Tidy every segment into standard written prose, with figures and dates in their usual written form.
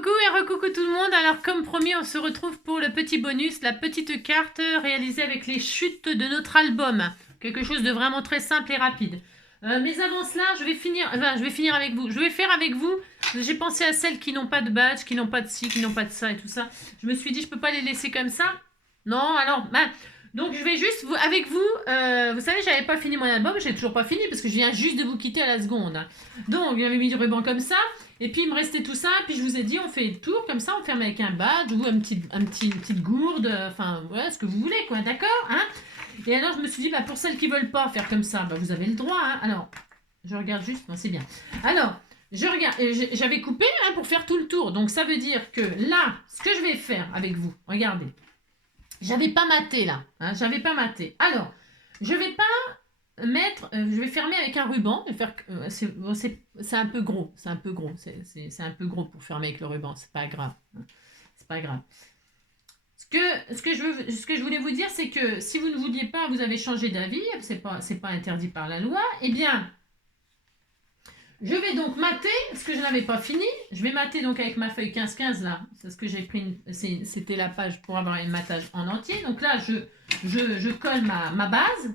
Coucou et recoucou tout le monde. Alors comme promis, on se retrouve pour le petit bonus, la petite carte réalisée avec les chutes de notre album. Quelque chose de vraiment très simple et rapide. Mais avant cela, je vais finir avec vous. Je vais faire avec vous. J'ai pensé à celles qui n'ont pas de badge, qui n'ont pas de ci, qui n'ont pas de ça et tout ça. Je me suis dit, je peux pas les laisser comme ça. Non, alors, donc je vais juste avec vous. Vous savez, j'avais pas fini mon album, j'ai toujours pas fini parce que je viens juste de vous quitter à la seconde. Donc j'avais mis du ruban comme ça. Et puis il me restait tout ça, puis je vous ai dit on fait le tour comme ça, on ferme avec un badge ou une petite gourde, enfin voilà ce que vous voulez quoi, d'accord hein. Et alors je me suis dit pour celles qui veulent pas faire comme ça, vous avez le droit hein. Alors je regarde juste, non c'est bien. Alors je regarde, j'avais coupé pour faire tout le tour, donc ça veut dire que là, ce que je vais faire avec vous, regardez, j'avais pas maté là, j'avais pas maté. Alors je vais pas je vais fermer avec un ruban. C'est un peu gros, c'est un peu gros, c'est un peu gros pour fermer avec le ruban. C'est pas grave, c'est pas grave. Ce que je voulais vous dire, c'est que si vous ne vouliez pas, vous avez changé d'avis, c'est pas interdit par la loi. Eh bien, je vais donc mater ce que je n'avais pas fini. Je vais mater donc avec ma feuille 15-15 là. C'est ce que j'ai pris. C'était la page pour avoir un matage en entier. Donc là, je colle ma base.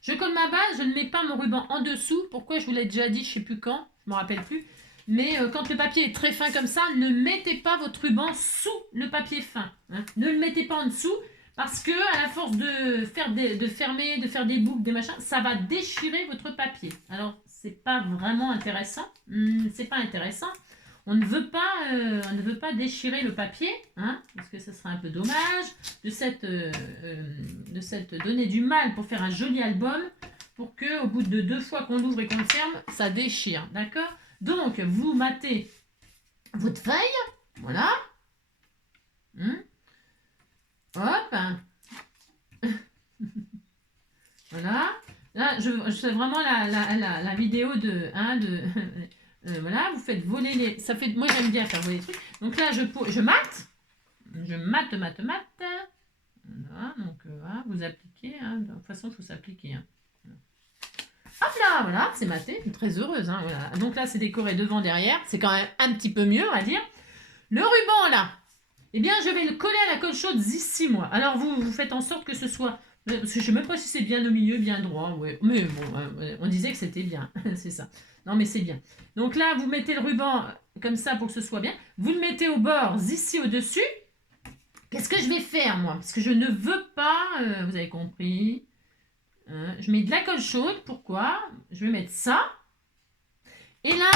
Je colle ma base, je ne mets pas mon ruban en dessous. Pourquoi? Je vous l'ai déjà dit, je ne sais plus quand, je ne me rappelle plus. Mais quand le papier est très fin comme ça, ne mettez pas votre ruban sous le papier fin. Hein. Ne le mettez pas en dessous parce que à la force de fermer, de faire des boucles, des machins, ça va déchirer votre papier. Alors, c'est pas vraiment intéressant. C'est pas intéressant. On ne veut pas déchirer le papier, hein, parce que ce serait un peu dommage de s'être donné du mal pour faire un joli album, pour que au bout de 2 fois qu'on l'ouvre et qu'on le ferme, ça déchire, d'accord? Donc, vous matez votre feuille, voilà. Hop. Voilà. Là, je fais vraiment la vidéo de voilà, vous faites voler les... Ça fait... Moi, j'aime bien faire voler les trucs. Donc là, je mate. Je mate. Voilà, donc voilà, vous appliquez. Hein. De toute façon, il faut s'appliquer. Hein. Hop là, voilà, c'est maté. Je suis très heureuse. Hein, voilà. Donc là, c'est décoré devant, derrière. C'est quand même un petit peu mieux, on va dire. Le ruban, là, eh bien, je vais le coller à la colle chaude ici, moi. Alors, vous faites en sorte que ce soit... Parce que je ne sais même pas si c'est bien au milieu, bien droit. Ouais. Mais bon, on disait que c'était bien. C'est ça. Non, mais c'est bien. Donc là, vous mettez le ruban comme ça pour que ce soit bien. Vous le mettez au bord, ici, au-dessus. Qu'est-ce que je vais faire, moi? Parce que je ne veux pas... vous avez compris. Je mets de la colle chaude. Pourquoi? Je vais mettre ça. Et là,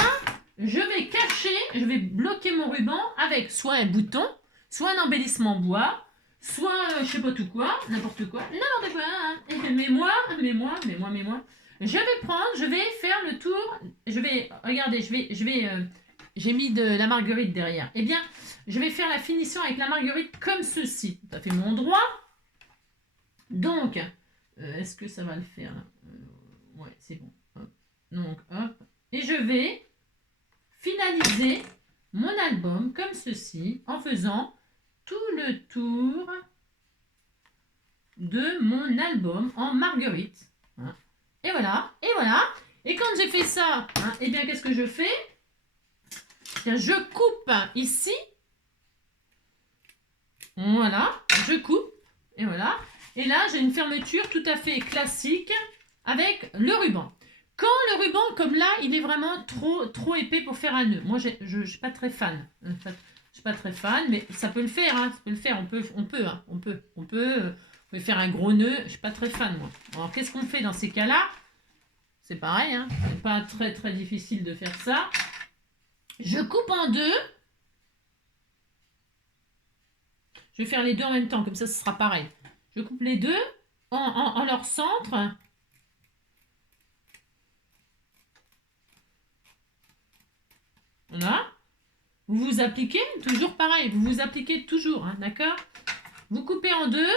je vais cacher, je vais bloquer mon ruban avec soit un bouton, soit un embellissement bois, soit je sais pas tout quoi, n'importe quoi. Hein. Mais moi. Je vais faire le tour. Regardez, j'ai mis de la marguerite derrière. Eh bien, je vais faire la finition avec la marguerite comme ceci. Ça fait mon droit. Donc, est-ce que ça va le faire là? Ouais, c'est bon. Hop. Donc, hop. Et je vais finaliser mon album comme ceci en faisant tout le tour de mon album en marguerite. Hein. Et voilà, et voilà. Et quand j'ai fait ça, eh bien qu'est-ce que je fais? Bien, je coupe ici. Voilà, je coupe. Et voilà. Et là, j'ai une fermeture tout à fait classique avec le ruban. Quand le ruban, comme là, il est vraiment trop épais pour faire un nœud. Moi, je ne suis pas très fan. Je ne suis pas très fan, mais ça peut le faire. Hein, ça peut le faire. On peut faire un gros nœud. Je ne suis pas très fan, moi. Alors, qu'est-ce qu'on fait dans ces cas-là? C'est pareil. Hein, c'est pas très difficile de faire ça. Je coupe en deux. Je vais faire les deux en même temps. Comme ça, ce sera pareil. Je coupe les deux en leur centre. Voilà. Vous vous appliquez, toujours pareil, vous vous appliquez toujours, hein, d'accord? Vous coupez en deux,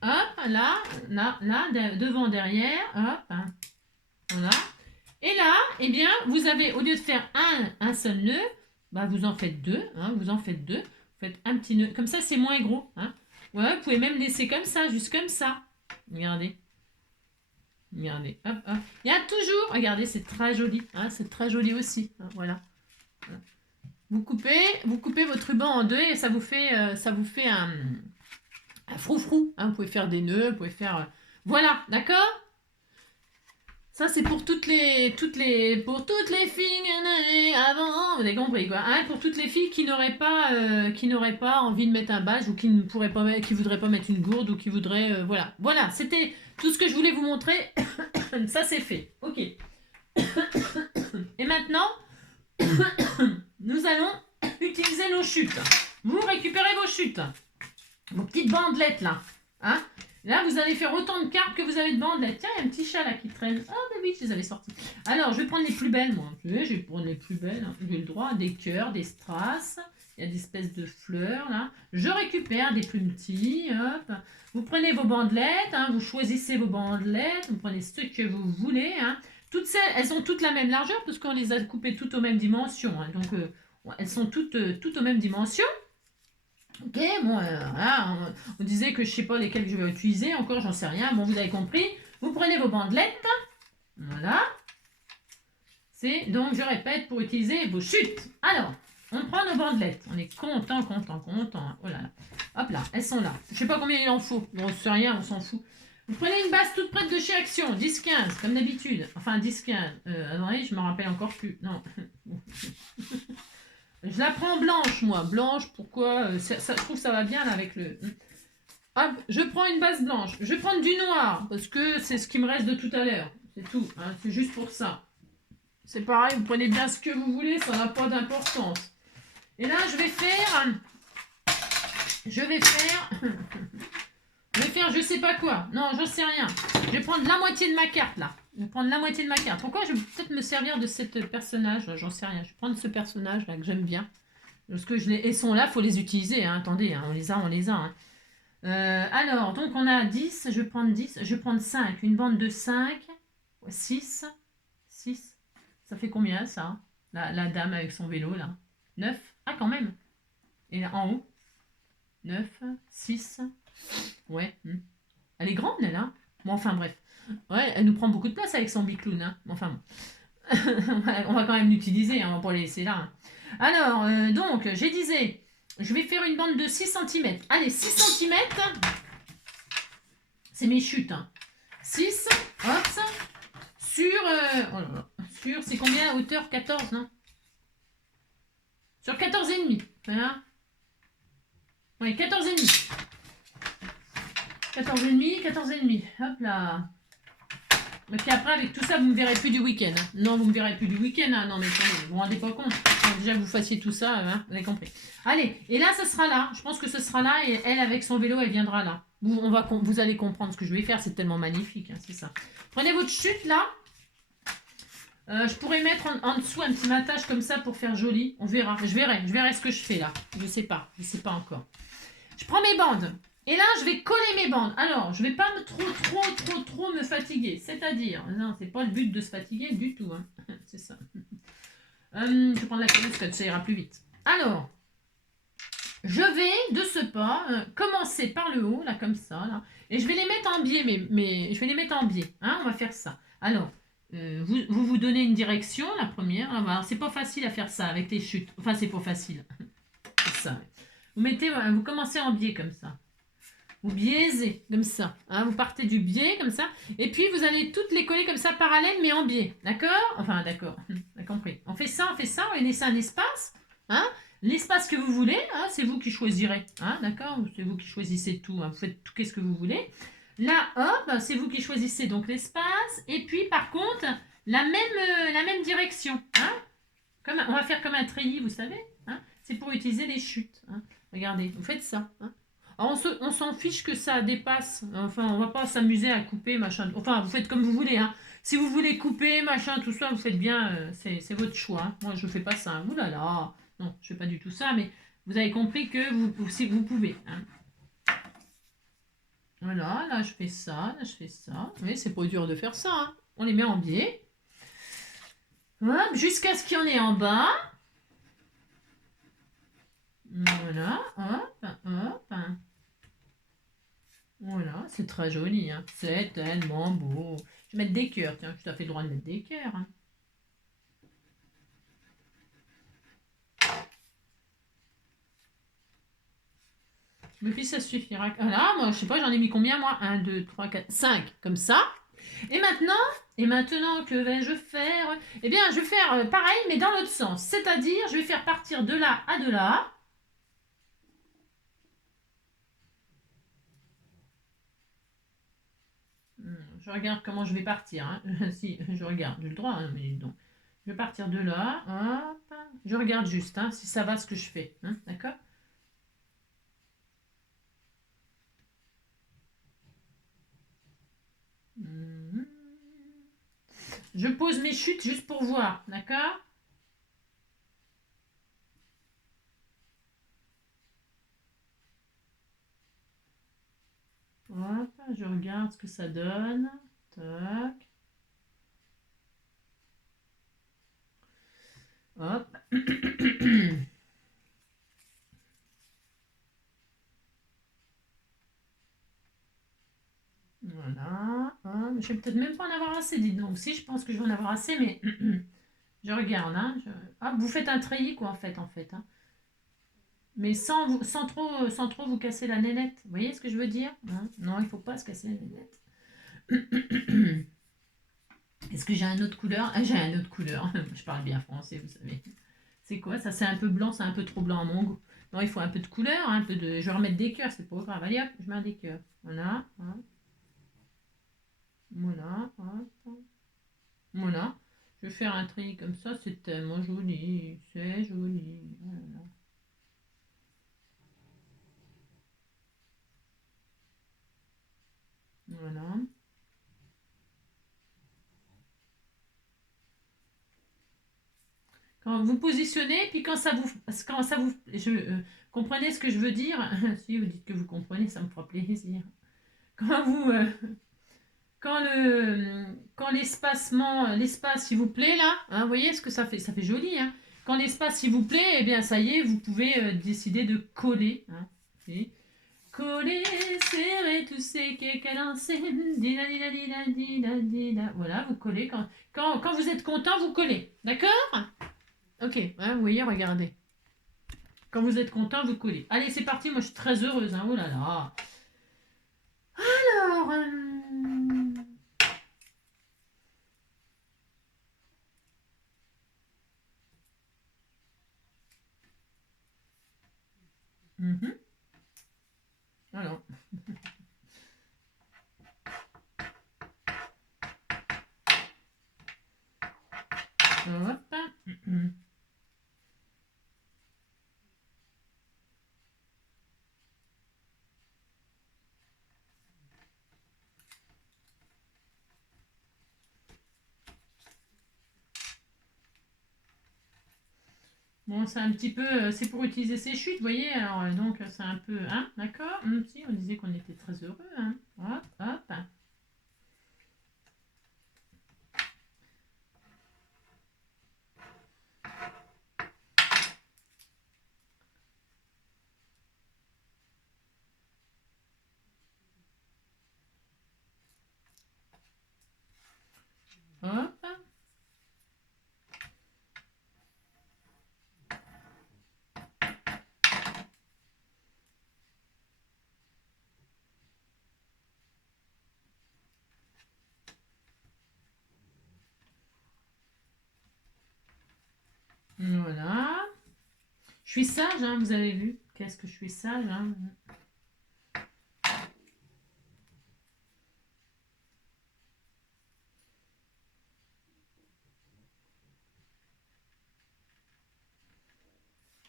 hop, là, devant, derrière, hop, hein, voilà. Et là, eh bien, vous avez, au lieu de faire un seul nœud, vous en faites deux, hein, vous faites un petit nœud, comme ça c'est moins gros, hein. Ouais, vous pouvez même laisser comme ça, juste comme ça. Regardez. Regardez, hop, hop. Il y a toujours, regardez, c'est très joli, hein, c'est très joli aussi, hein, voilà. vous coupez votre ruban en deux et ça vous fait un froufrou. Hein, vous pouvez faire des nœuds, vous pouvez faire... Voilà, d'accord? Ça, c'est pour toutes les filles avant, vous avez compris quoi, hein, pour toutes les filles qui n'auraient pas envie de mettre un badge ou qui ne pourraient pas, qui voudraient pas mettre une gourde ou qui voudraient, voilà, voilà, c'était tout ce que je voulais vous montrer. Ça c'est fait, ok. Et maintenant, nous allons utiliser nos chutes. Vous récupérez vos chutes, vos petites bandelettes là, hein. Là, vous allez faire autant de cartes que vous avez de bandelettes. Tiens, il y a un petit chat là qui traîne. Ah, bah oui, je les avais sortis. Alors, je vais prendre les plus belles, moi. Je vais prendre les plus belles. Hein. J'ai le droit, des cœurs, des strass. Il y a des espèces de fleurs, là. Je récupère des plus petits. Hop. Vous prenez vos bandelettes. Hein. Vous choisissez vos bandelettes. Vous prenez ce que vous voulez. Hein. Toutes celles, elles ont toutes la même largeur parce qu'on les a coupées toutes aux mêmes dimensions. Hein. Donc, elles sont toutes aux mêmes dimensions. Ok, bon, voilà, on disait que je sais pas lesquelles je vais utiliser, encore j'en sais rien, bon vous avez compris. Vous prenez vos bandelettes, voilà. C'est donc, je répète, pour utiliser vos chutes. Alors, on prend nos bandelettes, on est content, oh là là. Hop là, elles sont là. Je sais pas combien il en faut, bon, on sait rien, on s'en fout. Vous prenez une base toute prête de chez Action, 10-15, comme d'habitude. Enfin, 10-15, attendez, je me rappelle encore plus, non. Je la prends blanche, moi. Blanche, pourquoi ça, je trouve que ça va bien là, avec le... Hop, je prends une base blanche. Je vais prendre du noir, parce que c'est ce qui me reste de tout à l'heure. C'est tout, hein, c'est juste pour ça. C'est pareil, vous prenez bien ce que vous voulez, ça n'a pas d'importance. Et là, je vais faire, je sais pas quoi. Non, j'en sais rien. Je vais prendre la moitié de ma carte, là. Je vais prendre la moitié de ma carte. Pourquoi je vais peut-être me servir de ce personnage, j'en sais rien. Je vais prendre ce personnage là que j'aime bien. Parce que ils sont là, il faut les utiliser. Hein. Attendez, hein, on les a. Hein. Alors, donc on a 10, je vais prendre 10, je vais prendre 5. Une bande de 5, 6. Ça fait combien ça? La dame avec son vélo là. 9. Ah, quand même. Et là, en haut. 9, 6. Ouais. Elle est grande, elle, hein. Bon, enfin, bref. Ouais, elle nous prend beaucoup de place avec son bicloun, hein. Enfin, bon. On va quand même l'utiliser, hein. On va pas la laisser là. Hein. Alors, donc, je disais, je vais faire une bande de 6 cm. Allez, 6 cm. C'est mes chutes, hein. 6, hop, sur, c'est combien, hauteur 14, non? Sur 14,5. Voilà. Oui, 14,5. 14,5. Hop là. Et puis après, avec tout ça, vous ne me verrez plus du week-end. Hein. Non, vous ne me verrez plus du week-end. Hein. Non, mais attendez, vous vous rendez pas compte. Enfin, déjà, vous fassiez tout ça, hein, vous avez compris. Allez, et là, ce sera là. Je pense que ce sera là. Et elle, avec son vélo, elle viendra là. Vous allez comprendre ce que je vais faire. C'est tellement magnifique. Hein, c'est ça. Prenez votre chute, là. Je pourrais mettre en dessous un petit matage comme ça pour faire joli. On verra. Je verrai ce que je fais là. Je sais pas encore. Je prends mes bandes. Et là, je vais coller mes bandes. Alors, je vais pas trop me fatiguer. C'est-à-dire, non, c'est pas le but de se fatiguer du tout. Hein. C'est ça. Je vais prendre la colleuse, que ça ira plus vite. Alors, je vais, de ce pas, commencer par le haut, là, comme ça. Là, et je vais les mettre en biais, je vais les mettre en biais. Hein, on va faire ça. Alors, vous donnez une direction, la première. Alors, c'est pas facile à faire ça avec les chutes. Enfin, c'est pas facile. C'est ça. Vous commencez en biais comme ça. Vous biaisez comme ça. Hein, vous partez du biais comme ça. Et puis, vous allez toutes les coller comme ça parallèles, mais en biais. D'accord? Enfin, d'accord. On a compris. On fait ça. On va laisser un espace. Hein? L'espace que vous voulez, hein, c'est vous qui choisirez. Hein, d'accord? C'est vous qui choisissez tout. Hein, vous faites tout qu'est-ce que vous voulez. Là, hop, c'est vous qui choisissez donc l'espace. Et puis, par contre, la même direction. Hein? On va faire comme un treillis, vous savez. Hein? C'est pour utiliser les chutes. Hein? Regardez, vous faites ça. Hein? Alors, on s'en fiche que ça dépasse. Enfin, on va pas s'amuser à couper, machin. Enfin, vous faites comme vous voulez. Hein. Si vous voulez couper, machin, tout ça, vous faites bien. C'est votre choix. Hein. Moi, je fais pas ça. Hein. Ouh là là. Non, je fais pas du tout ça, mais vous avez compris que vous pouvez. Hein. Voilà, là, je fais ça. Là, je fais ça. Mais c'est pas dur de faire ça. Hein. On les met en biais. Hop, jusqu'à ce qu'il y en ait en bas. Voilà, hop. Voilà, c'est très joli, hein. C'est tellement beau. Je vais mettre des cœurs, tiens, je tout à fait le droit de mettre des cœurs. Hein. Mais puis ça suffira. Voilà, moi je sais pas, j'en ai mis combien moi? 1, 2, 3, 4, 5, comme ça. Et maintenant, que vais-je faire? Eh bien, je vais faire pareil, mais dans l'autre sens. C'est-à-dire, je vais faire partir de là à de là. Je regarde comment je vais partir. Hein. Si, je regarde, j'ai le droit, hein, mais donc. Je vais partir de là. Hop. Je regarde juste hein, si ça va ce que je fais. Hein, d'accord? Je pose mes chutes juste pour voir. D'accord? Hop, je regarde ce que ça donne. Tac. Hop. Voilà. Hop. Je vais peut-être même pas en avoir assez, dis donc. Si, je pense que je vais en avoir assez, mais je regarde. Hein. Ah, vous faites un treillis, quoi, en fait. Hein. Mais sans trop vous casser la nénette. Vous voyez ce que je veux dire? Hein. Non, il faut pas se casser la nénette. Est-ce que j'ai un autre couleur? Ah, j'ai un autre couleur. Je parle bien français, vous savez. C'est quoi ça? C'est un peu blanc, c'est un peu trop blanc à mon goût. Non, il faut un peu de couleur, un peu de. Je vais remettre des cœurs, c'est pas grave. Allez hop, je mets des cœurs. Voilà, hop, voilà, hop, voilà. Je vais faire un tri comme ça, c'est tellement joli. C'est joli. Voilà. Voilà. Quand vous positionnez, puis quand ça vous, comprenez ce que je veux dire? Si vous dites que vous comprenez, ça me fera plaisir. Quand vous, quand l'espace s'il vous plaît là, hein, vous voyez ce que ça fait joli. Hein. Quand l'espace s'il vous plaît, eh bien ça y est, vous pouvez décider de coller. Hein. Et coller, serrer tous ces cadencés, dina dina dina dina dina. Voilà, vous collez quand vous êtes content, vous collez, d'accord? Ok, hein, vous voyez, regardez. Quand vous êtes content, vous collez. Allez, c'est parti, moi je suis très heureuse. Hein. Oh là là. Alors. Alors. Hop. Bon, c'est un petit peu, c'est pour utiliser ses chutes, vous voyez, alors donc c'est un peu, hein, d'accord? Si, on disait qu'on était très heureux, hein. Hop, hop. Hop. Voilà. Je suis sage, hein, vous avez vu. Qu'est-ce que je suis sage, hein.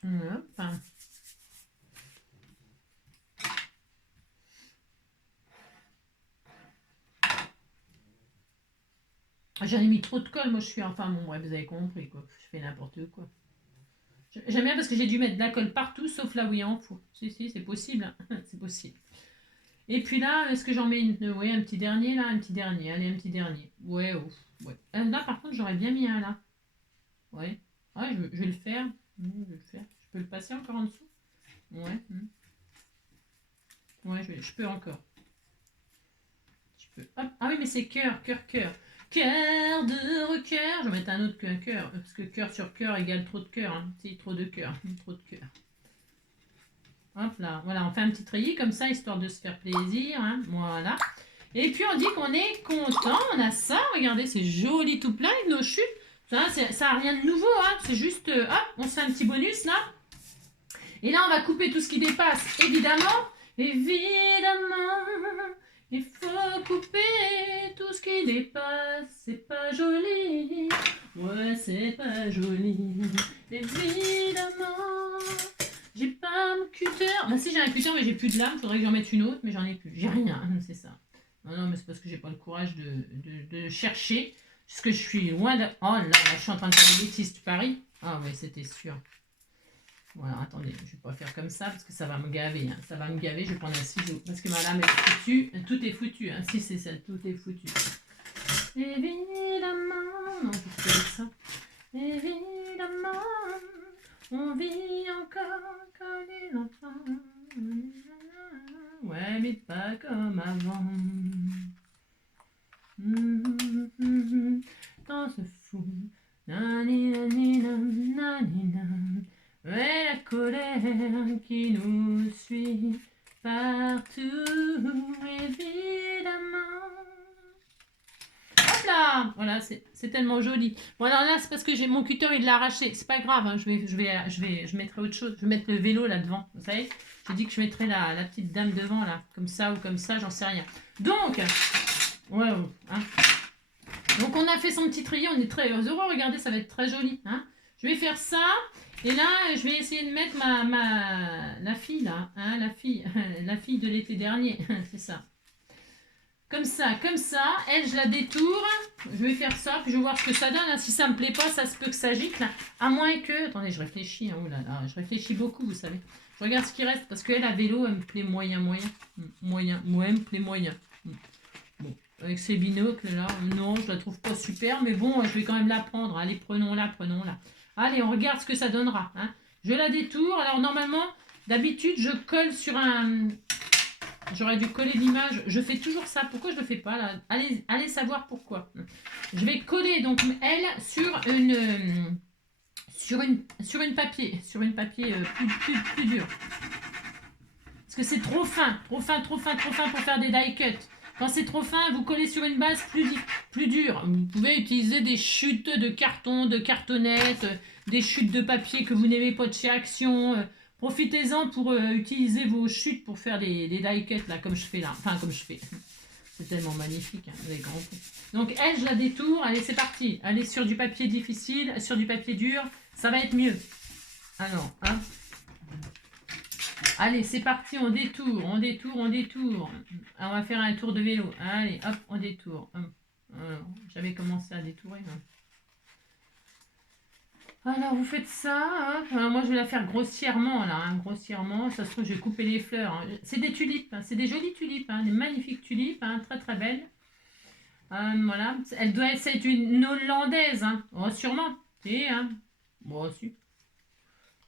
Hop. J'en ai mis trop de colle, moi je suis, enfin bon, bref, vous avez compris, quoi. Je fais n'importe quoi. J'aime bien parce que j'ai dû mettre de la colle partout, sauf là où il y a en faux. Si, c'est possible, hein. C'est possible. Et puis là, est-ce que j'en mets ouais, un petit dernier là, un petit dernier, allez, un petit dernier. Ouais, ouf, ouais. Là, par contre, j'aurais bien mis un là. Ouais. Ouais, je vais le faire. Je vais le faire. Je peux le passer encore en dessous. Ouais. Ouais, je peux encore. Je peux. Hop. Ah oui, mais c'est cœur, cœur, cœur. Cœur de recœur. Je vais mettre un autre qu'un cœur. Parce que cœur sur cœur égale trop de cœur. Hein. C'est trop de cœur. Trop de cœur. Hop là, voilà, on fait un petit treillis comme ça, histoire de se faire plaisir, hein, voilà. Et puis on dit qu'on est content, on a ça, regardez, c'est joli tout plein avec nos chutes. Ça n'a rien de nouveau, hein, c'est juste, hop, on se fait un petit bonus là. Et là, on va couper tout ce qui dépasse, évidemment. Évidemment, il faut couper tout ce qui dépasse, c'est pas joli. Ouais, c'est pas joli, évidemment. J'ai pas mon cutter. Bah si, j'ai un cutter, mais j'ai plus de lame. Faudrait que j'en mette une autre, mais j'en ai plus. J'ai rien, c'est ça. Non, mais c'est parce que j'ai pas le courage de chercher. Parce que je suis loin de... Oh là, je suis en train de faire des bêtises, tu paries? Ah ouais, c'était sûr. Voilà, attendez, je vais pas faire comme ça parce que ça va me gaver. Hein. Ça va me gaver, je vais prendre un ciseau. Parce que ma lame est foutue. Tout est foutu. Hein. Si, c'est ça, tout est foutu. Évidemment, non, je fais ça. Évidemment, on vit encore comme les enfants. Ouais, mais pas comme avant. Dans ce fou. Ouais, la colère qui nous suit partout, évidemment. Hop là, voilà, c'est tellement joli. Bon alors là, c'est parce que j'ai mon cutter, il l'a arraché. C'est pas grave, hein, je mettrai autre chose. Je vais mettre le vélo là devant. Vous savez, j'ai dit que je mettrais la petite dame devant là, comme ça ou comme ça, j'en sais rien. Donc, ouais, hein. Donc on a fait son petit treillis, on est très heureux. Regardez, ça va être très joli. Hein. Je vais faire ça. Et là, je vais essayer de mettre la fille là. Hein, la fille de l'été dernier. C'est ça. Comme ça, comme ça. Elle, je la détourne. Je vais faire ça, puis je vais voir ce que ça donne. Si ça me plaît pas, ça se peut que ça gicle. À moins que... Attendez, je réfléchis. Hein, oh là là, je réfléchis beaucoup, vous savez. Je regarde ce qui reste, parce qu'elle, à vélo, elle me plaît moyen. Moi, elle me plaît moyen. Bon, avec ces binocles là, non, je la trouve pas super, mais bon, je vais quand même la prendre. Allez, prenons-la. Allez, on regarde ce que ça donnera. Hein. Je la détourne. Alors, normalement, d'habitude, je colle sur un... J'aurais dû coller l'image. Je fais toujours ça. Pourquoi je le fais pas là? Allez savoir pourquoi. Je vais coller donc elle sur une papier plus dur. Parce que c'est trop fin pour faire des die cuts. Quand c'est trop fin, vous collez sur une base plus dure. Vous pouvez utiliser des chutes de carton, de cartonnettes, des chutes de papier que vous n'aimez pas de chez Action. Profitez-en pour utiliser vos chutes pour faire des die cuts, là, comme je fais là. Enfin, comme je fais. C'est tellement magnifique, hein, les grands. Donc, elle, je la détourne. Allez, c'est parti. Allez, sur du papier difficile, sur du papier dur. Ça va être mieux. Alors, hein. Allez, c'est parti, on détourne. On va faire un tour de vélo. Allez, hop, on détourne. J'avais commencé à détourer. Hein. Alors, vous faites ça. Hop. Alors, moi, je vais la faire grossièrement, là. Hein, grossièrement. Ça se trouve, je vais couper les fleurs. Hein. C'est des tulipes. Hein. C'est des jolies tulipes. Hein. Des magnifiques tulipes. Hein. Très, très belles. Voilà. Elle doit être une Hollandaise. Hein. Oh, sûrement. Et, hein. Bon, aussi.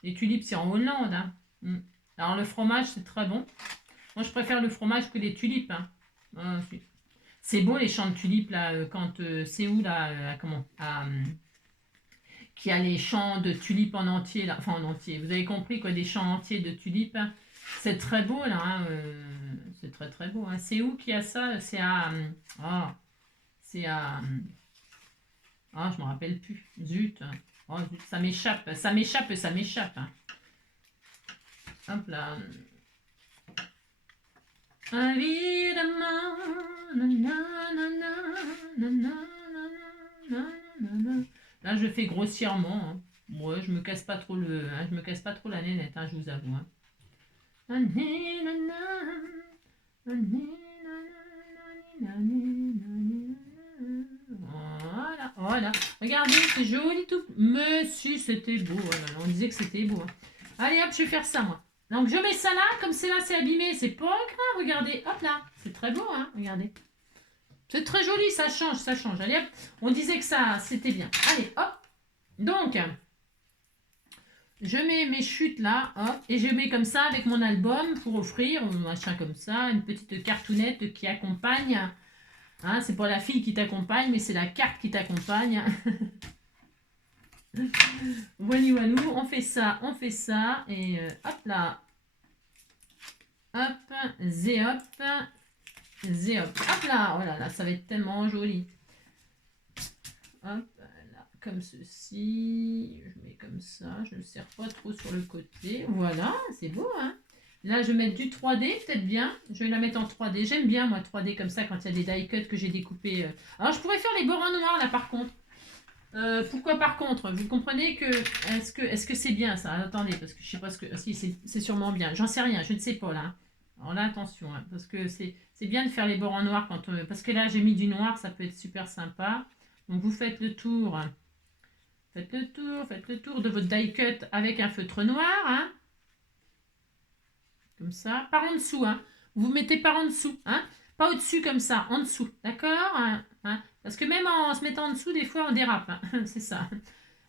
Les tulipes, c'est en Hollande. Hein. Alors, le fromage, c'est très bon. Moi, je préfère le fromage que les tulipes. Hein. C'est beau, les champs de tulipes, là, quand c'est où, là, qui a les champs de tulipes en entier, là. Enfin, en entier. Vous avez compris, quoi, des champs entiers de tulipes. Hein. C'est très beau, là. Hein, c'est très, très beau. Hein. C'est où qu'il y a ça? C'est à... c'est à... Ah, je me rappelle plus. Zut. Oh, zut, ça m'échappe. Hein. Hop là. Évidemment. Là, je fais grossièrement. Hein. Moi, je me casse pas trop je me casse pas trop la nénette, hein, je vous avoue. Hein. Voilà. Regardez, c'est joli tout. Mais si, c'était beau. On disait que c'était beau. Hein. Allez, hop, je vais faire ça, moi. Donc, je mets ça là. Comme c'est là, c'est abîmé. C'est pas grave. Regardez. Hop là. C'est très beau, hein. Regardez. C'est très joli. Ça change. Allez, hop. On disait que ça, c'était bien. Allez, hop. Donc, je mets mes chutes là. Hop. Et je mets comme ça avec mon album pour offrir. Un machin comme ça. Une petite cartoonette qui accompagne. Hein, c'est pas la fille qui t'accompagne, mais c'est la carte qui t'accompagne. Voilà, on fait ça, et hop là. hop, zéop, zéop. Hop là, oh là là, ça va être tellement joli. Hop là, comme ceci. Je mets comme ça, je ne le serre pas trop sur le côté. Voilà, c'est beau, hein. Là, je vais mettre du 3D, peut-être bien. Je vais la mettre en 3D. J'aime bien, moi, 3D comme ça, quand il y a des die cuts que j'ai découpés. Alors, je pourrais faire les bords en noir, là, par contre. Pourquoi par contre? Vous comprenez que... Est-ce que c'est bien, ça? Attendez, parce que je sais pas ce que... Si, c'est sûrement bien. J'en sais rien, je ne sais pas, là. Alors là, attention, hein, parce que c'est bien de faire les bords en noir quand on... Parce que là, j'ai mis du noir, ça peut être super sympa. Donc, vous faites le tour. Faites le tour de votre die cut avec un feutre noir, hein. Comme ça, par en dessous, hein. Vous mettez par en dessous, hein. Pas au-dessus comme ça, en dessous, d'accord, hein. Parce que même en se mettant en dessous, des fois, on dérape, hein. C'est ça.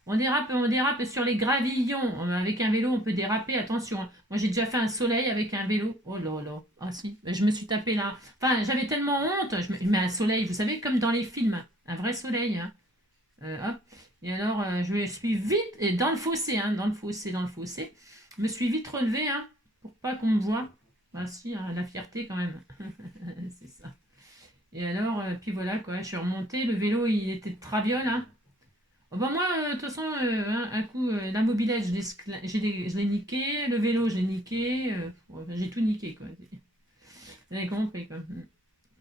On dérape sur les gravillons. Avec un vélo, on peut déraper, attention, hein. Moi, j'ai déjà fait un soleil avec un vélo. Oh là là, ah si, je me suis tapé là. Enfin, j'avais tellement honte. Mais un soleil, vous savez, comme dans les films, un vrai soleil, hein. Hop. Et alors, je suis vite, et dans le fossé, hein, dans le fossé. Je me suis vite relevée, hein. Pour pas qu'on me voit. Ah si, hein, la fierté quand même. C'est ça. Et alors, puis voilà quoi, je suis remontée, le vélo il était de traviole. Hein. Oh, bah moi, de toute façon, un coup, la mobilette je l'ai niqué, le vélo je l'ai niqué, j'ai tout niqué quoi. Vous avez compris quoi.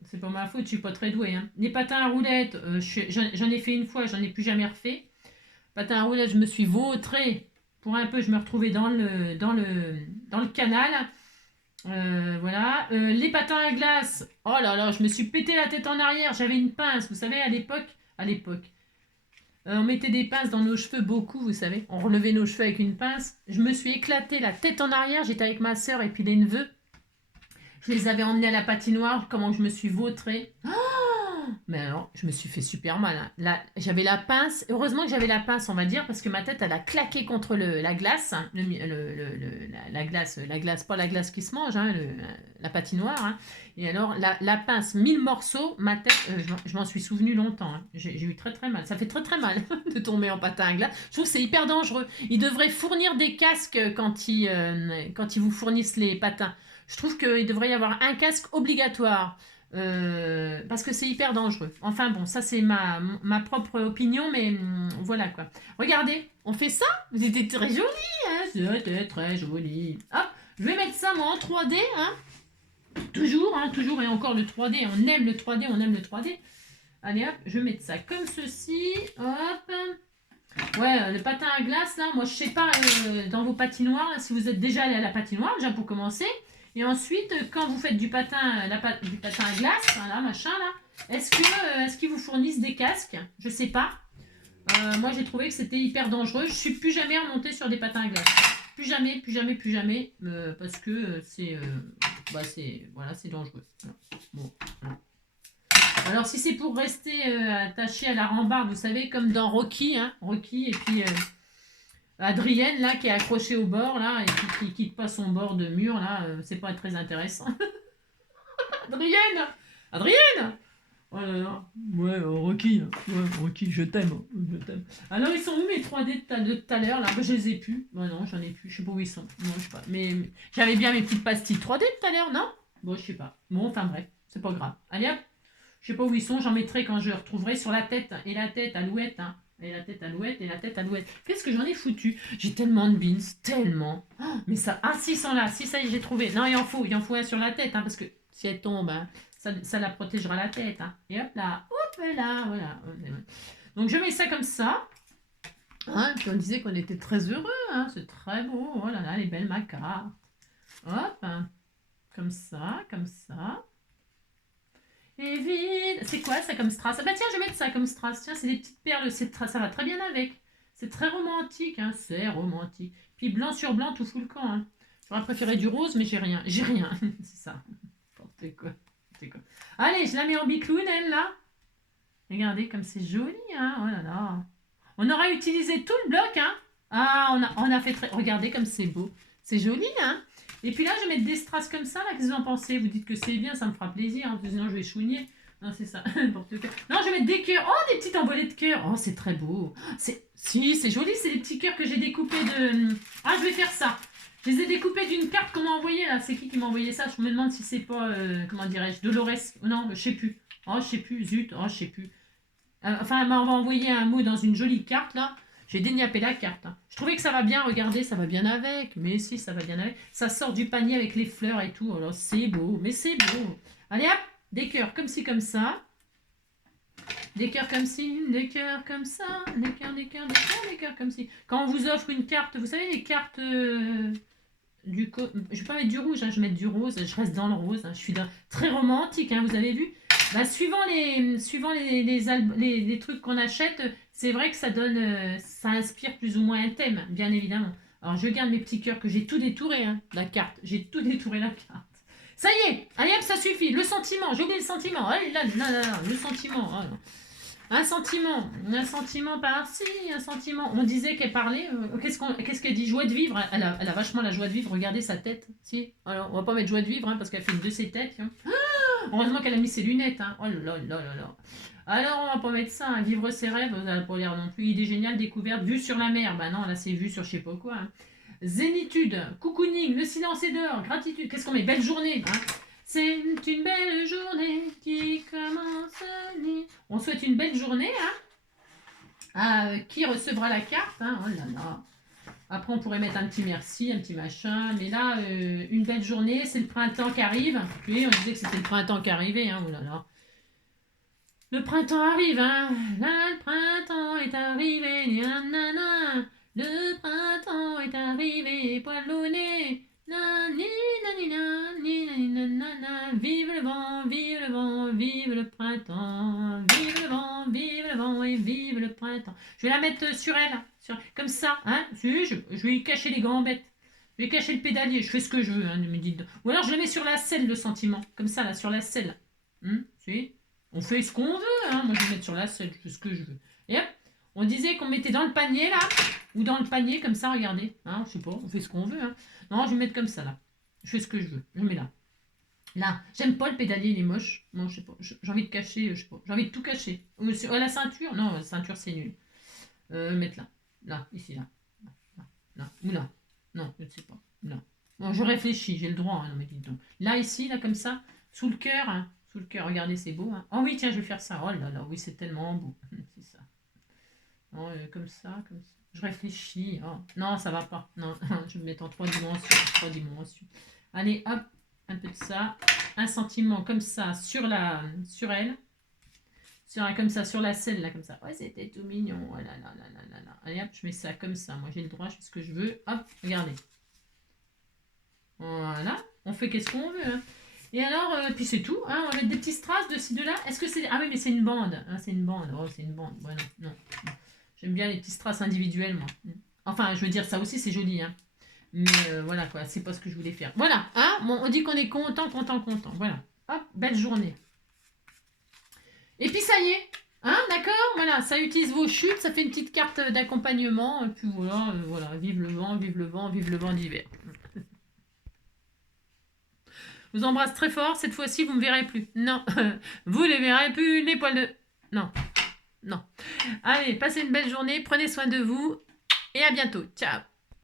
C'est pas ma faute, je suis pas très douée. Hein. Les patins à roulettes, j'en ai fait une fois, j'en ai plus jamais refait. Patins à roulettes, je me suis vautrée. Pour un peu, je me retrouvais dans le canal. Voilà. Les patins à glace. Oh là là, je me suis pété la tête en arrière. J'avais une pince, vous savez, à l'époque. On mettait des pinces dans nos cheveux, beaucoup, vous savez. On relevait nos cheveux avec une pince. Je me suis éclaté la tête en arrière. J'étais avec ma soeur et puis les neveux. Je les avais emmenés à la patinoire. Comment je me suis vautrée. Oh, mais alors, je me suis fait super mal. Hein. Là, j'avais la pince. Heureusement que j'avais la pince, on va dire, parce que ma tête, elle a claqué contre la glace. Hein, la glace, pas la glace qui se mange, hein, la patinoire. Hein. Et alors, la pince, 1000 morceaux, ma tête, je m'en suis souvenu longtemps. Hein. J'ai eu très très mal. Ça fait très très mal de tomber en patin à glace. Je trouve que c'est hyper dangereux. Ils devraient fournir des casques quand ils vous fournissent les patins. Je trouve qu'il devrait y avoir un casque obligatoire. Parce que c'est hyper dangereux. Enfin bon, ça c'est ma propre opinion, mais voilà quoi. Regardez, on fait ça. Vous étiez très joli, hein. C'était très joli. Hop, je vais mettre ça moi en 3D, hein. Toujours et encore le 3D. On aime le 3D, on aime le 3D. Allez hop, je vais mettre ça comme ceci. Hop. Ouais, le patin à glace là, moi je sais pas dans vos patinoires, si vous êtes déjà allé à la patinoire, déjà pour commencer. Et ensuite, quand vous faites du patin à glace, voilà, machin là, est-ce qu'ils vous fournissent des casques? Je sais pas. Moi, j'ai trouvé que c'était hyper dangereux. Je suis plus jamais remontée sur des patins à glace. Plus jamais, parce que c'est dangereux. Voilà. Bon, voilà. Alors, si c'est pour rester attaché à la rambarde, vous savez, comme dans Rocky, hein, Rocky, et puis Adrienne, là, qui est accrochée au bord, là, et qui quitte pas son bord de mur, là, c'est pas très intéressant. Adrienne Oh là là. Ouais, Rocky, je t'aime. Alors, ils sont où mes 3D de tout à l'heure, là? Moi, je les ai plus. Bah non, j'en ai plus. Je sais pas où ils sont. Non, je sais pas. Mais j'avais bien mes petites pastilles 3D tout à l'heure, non? Bon, je sais pas. Bon, enfin bref, c'est pas grave. Allez hop. Je sais pas où ils sont, j'en mettrai quand je retrouverai sur la tête. Et la tête alouette, hein. Et la tête alouette. Qu'est-ce que j'en ai foutu? J'ai tellement de beans, tellement. Oh, mais ça. Ah, si, ils sont là. Si, ça y est, j'ai trouvé. Non, il en faut un sur la tête, hein, parce que si elle tombe, hein, ça la protégera la tête. Hein. Et hop là, voilà. Donc, je mets ça comme ça. Hein, puis on disait qu'on était très heureux. Hein, c'est très beau. Oh là là, les belles macartes. Hop, hein, comme ça. Et vide. C'est quoi ça comme strass? Ah bah tiens, je vais mettre ça comme strass. Tiens, c'est des petites perles. Ça va très bien avec. C'est très romantique. Hein. C'est romantique. Puis blanc sur blanc, tout fout le camp. Hein. J'aurais préféré du rose, mais j'ai rien. C'est ça. N'importe quoi. Allez, je la mets en bicloune, elle, là. Regardez comme c'est joli. Hein. Oh là là. On aura utilisé tout le bloc. Hein. Ah, on a fait très... Regardez comme c'est beau. C'est joli, hein. Et puis là, je vais mettre des strass comme ça. Là, qu'est-ce que vous en pensez? Vous dites que c'est bien, ça me fera plaisir. Hein, sinon, je vais chougner. Non, c'est ça. Non, je vais mettre des cœurs. Oh, des petites envolées de cœurs. Oh, c'est très beau. Si, c'est joli. C'est les petits cœurs que j'ai découpés de... Ah, je vais faire ça. Je les ai découpés d'une carte qu'on m'a envoyée là. C'est qui m'a envoyé ça? Je me demande si c'est pas, comment dirais-je, Dolores. Non, je sais plus. Oh, je sais plus, zut, oh, je sais plus. Enfin, elle m'a envoyé un mot dans une jolie carte là. J'ai déniapé la carte. Hein. Je trouvais que ça va bien, regardez, ça va bien avec. Mais si, ça va bien avec. Ça sort du panier avec les fleurs et tout. Alors, c'est beau, mais c'est beau. Allez hop, des cœurs comme ci, comme ça. Des cœurs comme ci, des cœurs comme ça. Des cœurs, des cœurs, des cœurs, des cœurs comme ci. Quand on vous offre une carte, vous savez, les cartes... Je vais pas mettre du rouge, hein, je vais mettre du rose. Je reste dans le rose. Hein, je suis très romantique, hein, vous avez vu. Bah, suivant les trucs qu'on achète, c'est vrai que ça donne, ça inspire plus ou moins un thème, bien évidemment. Alors je garde mes petits cœurs que j'ai tout détouré, hein, la carte. J'ai tout détouré la carte. Ça y est, allez hop, ça suffit. Le sentiment, j'ai oublié le sentiment. Allez, là, le sentiment. Oh, un sentiment par-ci, un sentiment. On disait qu'elle parlait. Qu'est-ce qu'elle dit? Joie de vivre. Elle a vachement la joie de vivre. Regardez sa tête. Si. Alors, on va pas mettre joie de vivre hein, parce qu'elle fait une de ses têtes. Hein. Heureusement qu'elle a mis ses lunettes. Hein. Oh là là là là. Alors, on va pas mettre ça. Hein. Vivre ses rêves, vous n'allez pas lire non plus. Idée géniale, découverte, vue sur la mer. Bah non, là, c'est vue sur je sais pas quoi. Hein. Zénitude, cocooning, le silence est d'or, gratitude. Qu'est-ce qu'on met? Belle journée. Hein. C'est une belle journée qui commence. On souhaite une belle journée. Hein. Qui recevra la carte? Hein. Oh là là. Après, on pourrait mettre un petit merci, un petit machin. Mais là, une belle journée, c'est le printemps qui arrive. Oui, on disait que c'était le printemps qui arrivait. Hein. Oh là là. Le printemps arrive. Hein. Là, le printemps est arrivé. Nanana. Le printemps est arrivé. Poil au nez. Vive le vent, vive le vent, vive le printemps. Vive le vent et vive le printemps. Je vais la mettre sur elle. Comme ça, hein. Je vais cacher les gambettes. Je vais cacher le pédalier. Je fais ce que je veux, hein, me dites. Ou alors je le mets sur la selle, le sentiment. Comme ça, là, sur la selle. On fait ce qu'on veut. Hein. Moi, je vais mettre sur la selle. Je fais ce que je veux. Et hop. On disait qu'on mettait dans le panier, là. Ou dans le panier, comme ça, regardez. Hein, je sais pas, on fait ce qu'on veut. Hein. Non, je vais mettre comme ça, là. Je fais ce que je veux. Je mets là. Là, j'aime pas le pédalier, il est moche. Non, je sais pas. J'ai envie de cacher, je sais pas. J'ai envie de tout cacher. La ceinture, non, la ceinture, c'est nul. Mettre là. Là, ici, là. Là. Ou là. Non, je ne sais pas. Là. Bon, je réfléchis, j'ai le droit. Hein, non, mais dites donc. Là, ici, là, comme ça. Sous le cœur. Hein. Sous le cœur, regardez, c'est beau. Hein. Oh oui, tiens, je vais faire ça. Oh là là, oui, c'est tellement beau. C'est ça. Non, comme ça, comme ça. Je réfléchis. Oh. Non, ça va pas. Non, je vais me mettre en 3 dimensions. 3 dimensions. Allez, hop, un peu de ça. Un sentiment comme ça sur elle. Comme ça, sur la selle, là, comme ça. Ouais, c'était tout mignon. Oh là là là là là là. Allez, hop, je mets ça comme ça. Moi, j'ai le droit, je fais ce que je veux. Hop, regardez. Voilà. On fait qu'est-ce qu'on veut. Hein. Et alors, puis c'est tout. Hein. On va mettre des petits strass de ci, de là. Est-ce que c'est... Ah oui, mais c'est une bande. Hein, c'est une bande. Oh, c'est une bande. Voilà. Non. J'aime bien les petits strass individuels, moi. Enfin, je veux dire, ça aussi, c'est joli. Hein. Mais voilà, quoi. C'est pas ce que je voulais faire. Voilà. Hein. Bon, on dit qu'on est content. Voilà. Hop, belle journée. Et puis, ça y est. Hein, d'accord. Voilà, ça utilise vos chutes. Ça fait une petite carte d'accompagnement. Et puis, voilà. Vive le vent, vive le vent, vive le vent d'hiver. Je vous embrasse très fort. Cette fois-ci, vous ne me verrez plus. Non. Vous ne les verrez plus, les poils de... Non. Non. Allez, passez une belle journée, prenez soin de vous et à bientôt. Ciao.